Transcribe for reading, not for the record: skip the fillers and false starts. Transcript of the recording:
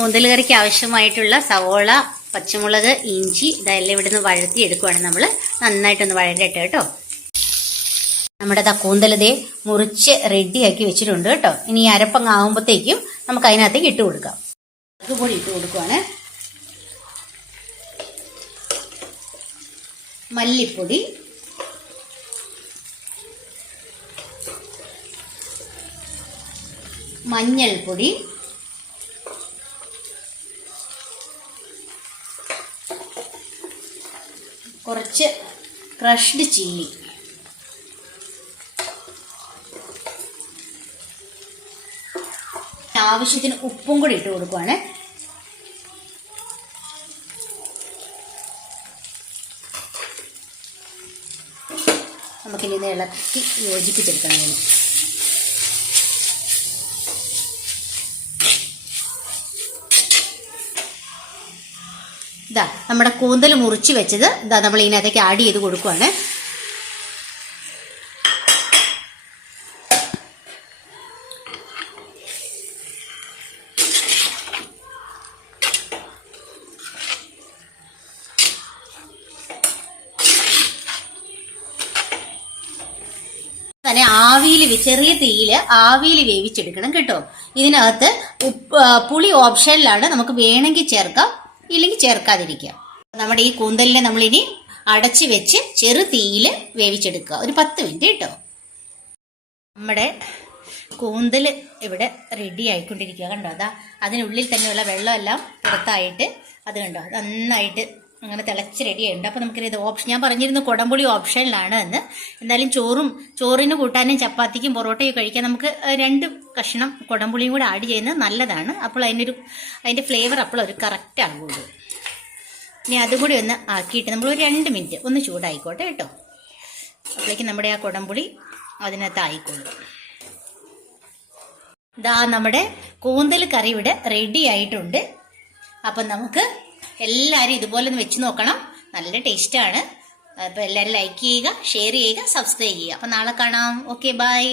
കൂന്തൽ കറിക്ക് ആവശ്യമായിട്ടുള്ള സവോള, പച്ചമുളക്, ഇഞ്ചി ഇതെല്ലാം ഇവിടുന്ന് വഴറ്റി എടുക്കുവാണ് നമ്മൾ. നന്നായിട്ടൊന്ന് വഴരട്ടെ കേട്ടോ. നമ്മുടെ കൂന്തലതേ മുറിച്ച് റെഡിയാക്കി വെച്ചിട്ടുണ്ട് കേട്ടോ. ഇനി ഈ അരപ്പങ്ങ് ആകുമ്പോഴത്തേക്കും നമുക്ക് അതിനകത്തേക്ക് ഇട്ട് കൊടുക്കാം. അതുകൂടി ഇട്ട് കൊടുക്കുവാണ്. മല്ലിപ്പൊടി, മഞ്ഞൾപ്പൊടി, കുറച്ച് ക്രഷ്ഡ് ചില്ലി, ആവശ്യത്തിന് ഉപ്പും കൂടി ഇട്ട് കൊടുക്കുവാണ്. നമുക്കിനി ഇത് ഇളക്കി യോജിപ്പിച്ചെടുക്കണം. ഇതാ നമ്മുടെ കൂന്തൽ മുറിച്ച് വെച്ചത് ഇതാ നമ്മൾ ഇതിനകത്തേക്ക് ആഡ് ചെയ്ത് കൊടുക്കുവാണ്. തന്നെ ആവിയിൽ ചെറിയ തീയിൽ ആവിയിൽ വേവിച്ചെടുക്കണം കേട്ടോ. ഇതിനകത്ത് പുളി ഓപ്ഷനിലാണ്, നമുക്ക് വേണമെങ്കിൽ ചേർക്കാം, ഇല്ലെങ്കിൽ ചേർക്കാതിരിക്കാം. നമ്മുടെ ഈ കൂന്തലിനെ നമ്മളിനി അടച്ചു വെച്ച് ചെറു തീയിൽ വേവിച്ചെടുക്കുക, ഒരു 10 മിനിറ്റ് കേട്ടോ. നമ്മുടെ കൂന്തൽ ഇവിടെ റെഡി ആയിക്കൊണ്ടിരിക്കുക കണ്ടോ. അതാ അതിനുള്ളിൽ തന്നെയുള്ള വെള്ളമെല്ലാം പുറത്തായിട്ട് അത് കണ്ടോ നന്നായിട്ട് അങ്ങനെ തിളച്ച് റെഡി ആയിട്ടുണ്ട്. അപ്പോൾ നമുക്കിത് ഞാൻ പറഞ്ഞിരുന്നു കുടംപുളി ഓപ്ഷനിലാണ് എന്ന്. എന്തായാലും ചോറിന് കൂട്ടാനും ചപ്പാത്തിക്കും പൊറോട്ടയും കഴിക്കാൻ നമുക്ക് 2 കഷ്ണം കുടംപുളിയും കൂടെ ആഡ് ചെയ്യുന്നത് നല്ലതാണ്. അപ്പോൾ അതിൻ്റെ ഫ്ലേവർ അപ്പോൾ ഒരു കറക്റ്റ് ആകുള്ളൂ. ഇനി അതും കൂടി ഒന്ന് ആക്കിയിട്ട് നമ്മൾ ഒരു 2 മിനിറ്റ് ഒന്ന് ചൂടായിക്കോട്ടെ കേട്ടോ. അപ്പോഴേക്കും നമ്മുടെ ആ കുടംപുളി അതിനകത്ത് ആയിക്കോളും. ഇതാ നമ്മുടെ കൂന്തൽ കറി ഇവിടെ റെഡി ആയിട്ടുണ്ട്. അപ്പം നമുക്ക് എല്ലാവരും ഇതുപോലെ ഒന്ന് വെച്ച് നോക്കണം, നല്ല ടേസ്റ്റാണ്. അപ്പോൾ എല്ലാവരും ലൈക്ക് ചെയ്യുക, ഷെയർ ചെയ്യുക, സബ്സ്ക്രൈബ് ചെയ്യുക. അപ്പോൾ നാളെ കാണാം. Okay, by.